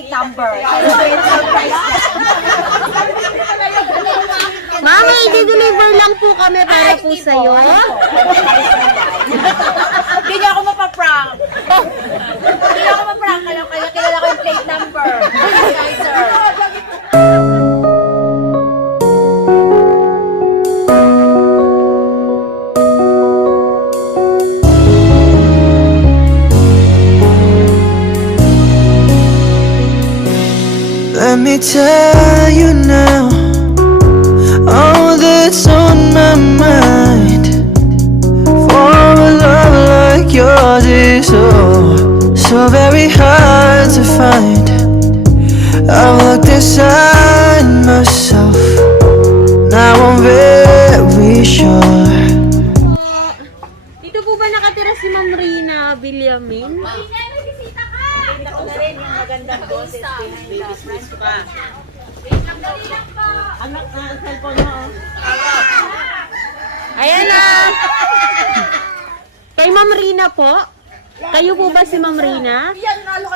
plate number. Surprise. Mama, i-deliver lang po kami para po sa'yo. Hindi niyo ako mapaprank. Hindi niyo ako maprank. Kaya kilala ko yung plate number. Guys, sir. Let me tell you now all that's on my mind. For a love like yours is so very hard to find. I've looked inside myself, now I'm very sure. Dito po ba nakatira si Ma'am Rina Villamin? Nakita ko na rin yung magandang boses behind the front ka. Anak na ang cellphone mo. Ayan na! Kay Ma'am Rina po? Kayo po ba si Ma'am Rina?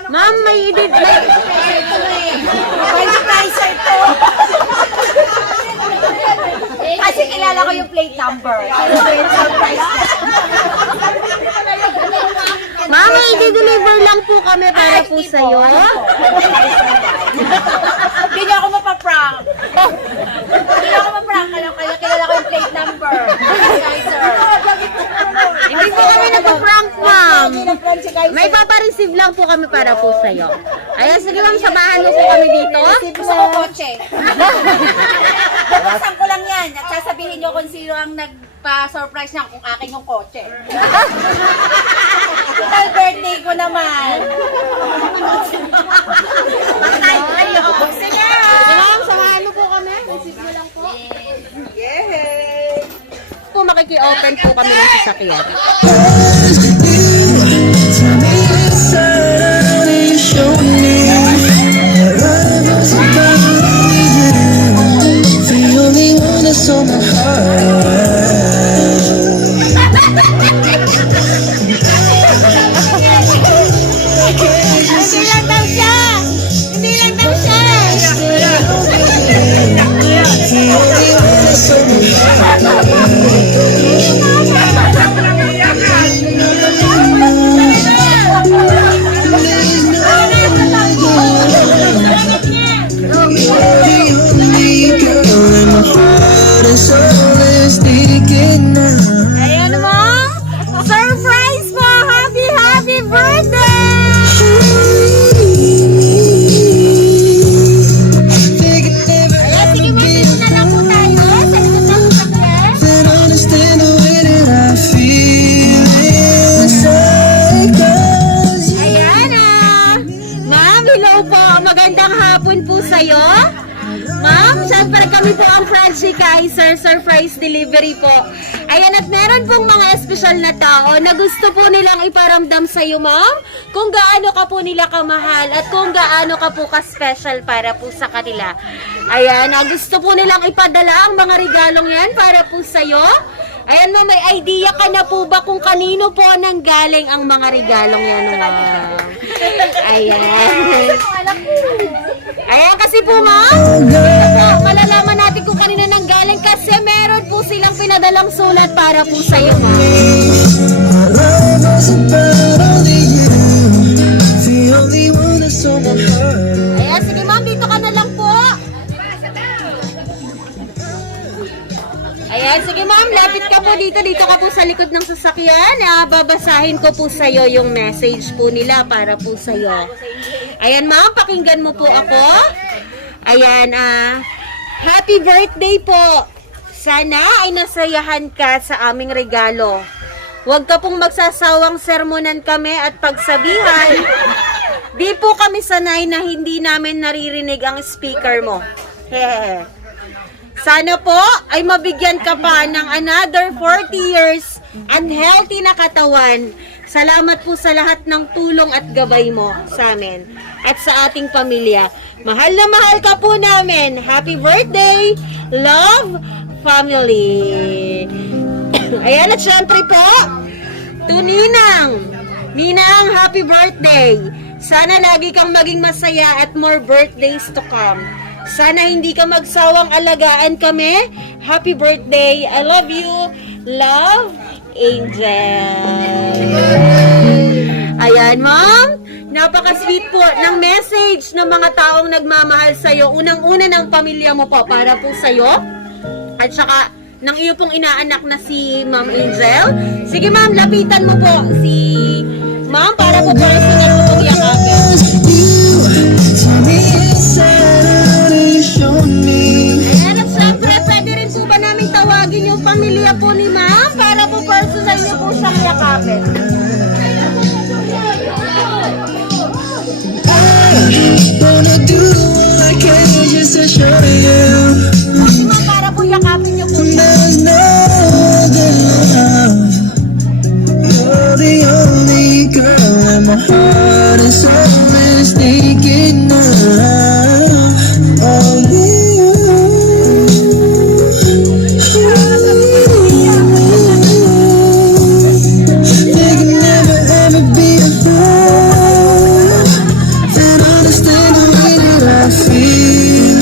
Ma'am, may Organizer to. Kasi kilala ko yung plate number. Surprise. Mama, i-deliver lang po kami para po sa'yo. Hindi niyo ako mapaprank. Hindi niyo ako mapaprank. Kaya kilala ko yung plate number. Guys, sir. Hindi po kami nagpa-prank, ma'am. May papareceive lang po kami para po sa'yo. Ayan, sige ma'am, samahan mo po kami dito. Gusto ko kotse. Bukasan ko lang yan. At sasabihin niyo kung sino ang nagpa-surprise niya kung akin yung kotse. Total birthday ko naman. Patay kayo. Sige. Ma'am, samahan mo po kami. Receive mo lang po. Yay! Po, makiki-open po kami ng sasakyan. Tell me inside, you show me that love is about you. The only one that's on my heart. Hindi lang daw siya! Hindi lang daw siya! The only one that's on my heart. Ayan, ma'am. Surprise po! Happy birthday! Ayan, sige ma'am, dito na lang po tayo. Sa likod ng sasakyan. Ayan Ma'am, hello po. Magandang hapon po sa'yo. Ma'am, syempre kami po ang Francie Kaiser Surprise Delivery po. Ayan, at meron pong mga espesyal na tao na gusto po nilang iparamdam sa'yo, ma'am, kung gaano ka po nila kamahal at kung gaano ka po ka-special para po sa kanila. Ayan, gusto po nilang ipadala ang mga regalong yan para po sa'yo. Ayan, ma'am, may idea ka na po ba kung kanino po nanggaling ang mga regalong yan, ma'am? Ayan. Ayan kasi po, ma'am, malalaman natin kung kanino nanggaling kasi meron po silang pinadalang sulat para po sa'yo, ma'am. Ayan, sige ma'am, dito ka na lang po. Ayan, sige ma'am, lapit ka po dito. Dito ka po sa likod ng sasakyan. Babasahin ko po sa'yo yung message po nila para po sa'yo. Ayan ma'am, pakinggan mo po ako. Ayan, happy birthday po. Sana ay nasayahan ka sa aming regalo. Huwag ka pong magsasawang sermonan kami at pagsabihan. Di po kami sanay na hindi namin naririnig ang speaker mo. Hehehe. Sana po ay mabigyan ka pa ng another 40 years and healthy na katawan. Salamat po sa lahat ng tulong at gabay mo sa amin at sa ating pamilya. Mahal na mahal ka po namin. Happy birthday, love, family. Ayan, at syempre po, to Ninang. Ninang, happy birthday. Sana lagi kang maging masaya at more birthdays to come. Sana hindi ka magsawang alagaan kami. Happy birthday. I love you. Love, Angel. Ayan, ma'am. Napaka-sweet po ng message ng mga taong nagmamahal sa'yo. Unang-una ng pamilya mo po para po sa'yo. At saka ng iyo pong inaanak na si Ma'am Angel. Sige ma'am, lapitan mo po si ma'am para po personal mo pong yakapin. Tell me inside out and you show me. Ayan, at syempre, pwede rin po ba namin tawagin yung pamilya po ni ma'am para po personal niyo po siyang yakapin. Wanna do all I can just to show you. Si ma'am, para po yakapin niyo po siya. There's no other love. You're the only girl and my heart and soul is thinking of you. There can never ever be a fool and understand the way that I feel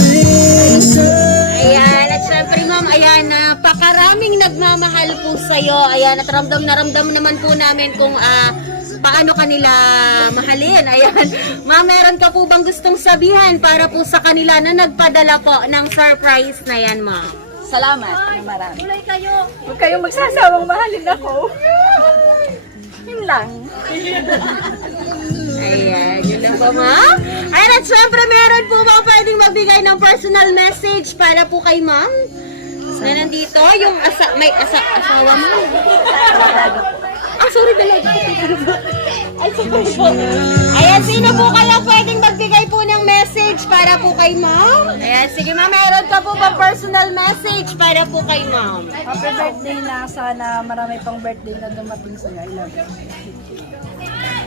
inside. Ayan, at syempre ma'am, ayan, napakaraming nagmamahal po sa'yo. Ayan, at ramdam na ramdam naman po namin kung paano kanila mahalin. Ayan, ma'am, meron ka po bang gustong sabihan para po sa kanila na nagpadala po ng surprise na yan, ma'am? Salamat na marami. Huwag kayong magsasawang mahalin ako. Yun lang. Ayan, yun lang po, ma'am. Ayan, at syempre meron po ba pwedeng magbigay ng personal message para po kay ma'am? Na nandito, yung asawa mo. Sorry, dalaga. Ay, sorry po. Ayan, sino po kaya pwedeng magbigay po ng message para po kay ma'am? Ayan, sige ma'am, meron ka po ba personal message para po kay ma'am? Happy birthday na. Sana marami pang birthday na dumating sa'yo. I love you.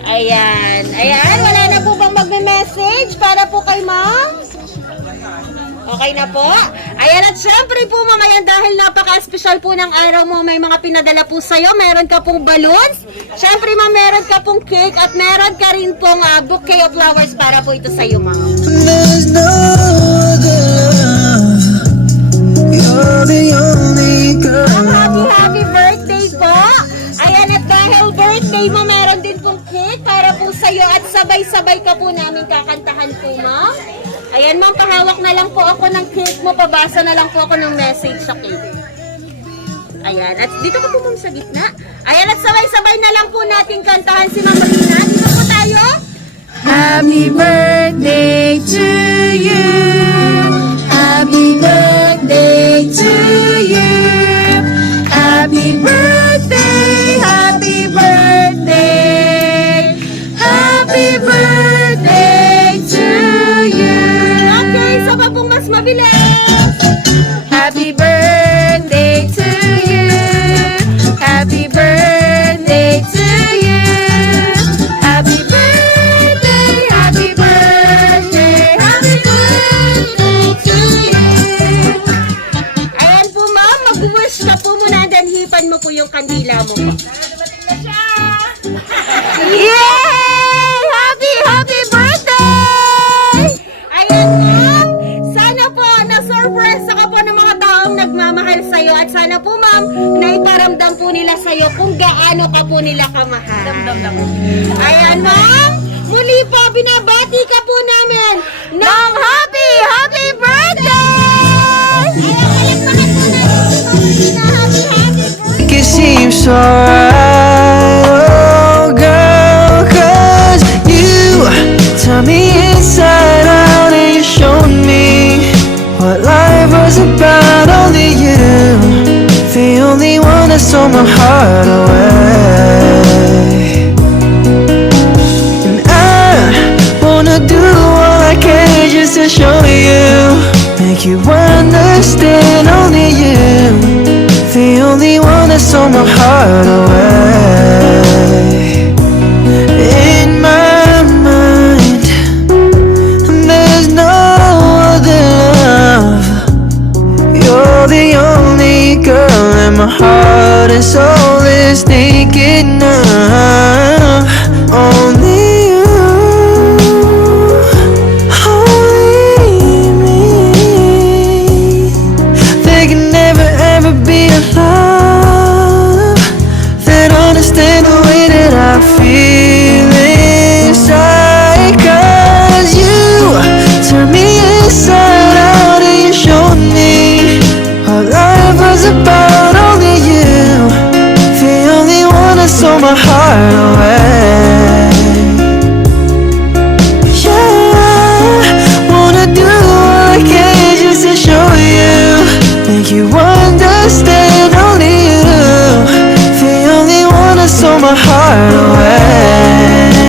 Ayan, ayan, wala na po bang magme-message para po kay ma'am? Okay na po? Ayan, at syempre po ma'am, ayan, dahil napaka-special po ng araw mo, may mga pinadala po sa'yo. Meron ka pong balloons. Syempre ma'am, meron ka pong cake at meron ka rin pong bouquet of flowers para po ito sa'yo ma'am. There's no other love. You're the only girl. Happy birthday po! Ayan, at dahil birthday mo, meron din pong cake para po sa'yo at sabay-sabay ka po namin kakantahan po ma'am. Ayan ma'am, pahawak na lang po ako ng cake mo, pabasa na lang po ako ng message sa cake. Ayan, at dito ka po ma'am sa gitna. Ayan, at sabay-sabay na lang po natin kantahan si Ma'am Marina. Dito po tayo. Happy birthday to you. Happy birthday to you. Happy birthday, happy birthday. Happy birthday to you. Okay, sa pa pong mas mabilis. Happy birthday to you. Happy birthday to you. Happy birthday, happy birthday, happy birthday to you. Ayan po ma'am, mag-wish ka po muna, then hipan mo po yung kandila mo. Yay! Happy birthday! Ayan ma'am, sana po na-surprise ka po ng mga taong nagmamahal sa'yo at sana po ma'am, naiparamdam po nila sa'yo kung gaano ka po nila kamahal. Ayan ma'am, muli po binabati ka po namin ng Happy birthday! Ayan, palakpakan po natin si Ma'am Marina. Happy birthday! Make it seem so right, oh girl, 'cause you tell me inside out and you showed me what life was about. Only you, the only one that stole my heart